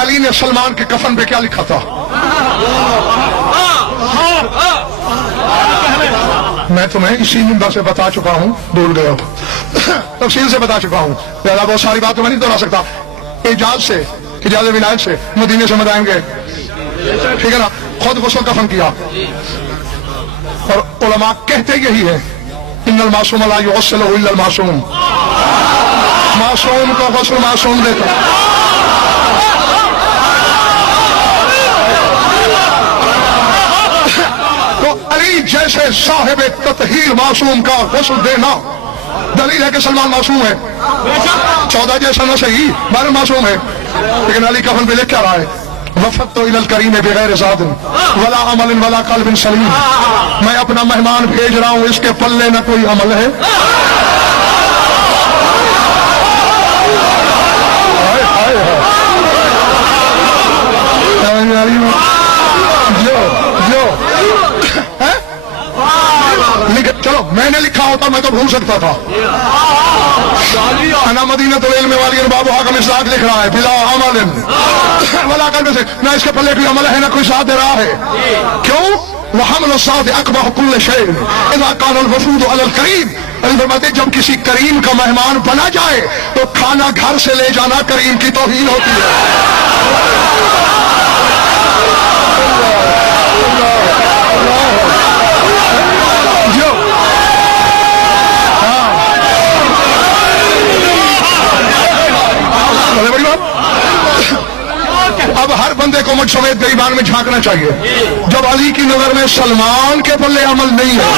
علی نے سلمان کے کفن پہ کیا لکھا تھا؟ میں تمہیں اسی ممبر سے بتا چکا ہوں، بھول گئے ہو، تفصیل سے بتا چکا ہوں، لہذا بہت ساری بات میں نہیں دوہرا سکتا۔ اجازت ولایت سے مدینے سے مدائیں گے، ٹھیک ہے نا، خود غسل کفن کیا، اور علماء کہتے یہی ہے ان المعصوم لا یغسل الا المعصوم، معصوم کو غسل معصوم دیتا۔ تو علی جیسے صاحب تطہیر معصوم کا غسل دینا دلیل ہے کہ سلمان معصوم ہے۔ 14 جیسا نہ صحیح، 12 معصوم ہے، لیکن علی کفن پہ لکھ کیا رہا ہے؟ وفدت الى الکریم بغیر زاد ولا عمل ولا قلب سلیم، میں اپنا مہمان بھیج رہا ہوں، اس کے پلے نہ کوئی عمل ہے۔ چلو میں نے لکھا ہوتا میں تو بھول سکتا تھا۔ انا مدینۃ العلم والی بابوہا کا مصداق لکھ رہا ہے بلا عمل ولا قلب سے، نہ اس کے پلے کوئی عمل ہے نہ کوئی ساتھ دے رہا ہے۔ کیوں؟ وحمل الصاد اقبح كل شيء اذا كان الوفود على الكريم، فرماتے جب کسی کریم کا مہمان بنا جائے تو کھانا گھر سے لے جانا کریم کی توہین ہوتی ہے۔ اب ہر بندے کو مجھ سمیت گریبان میں جھانکنا چاہیے، جب علی کی نظر میں سلمان کے پلے عمل نہیں ہے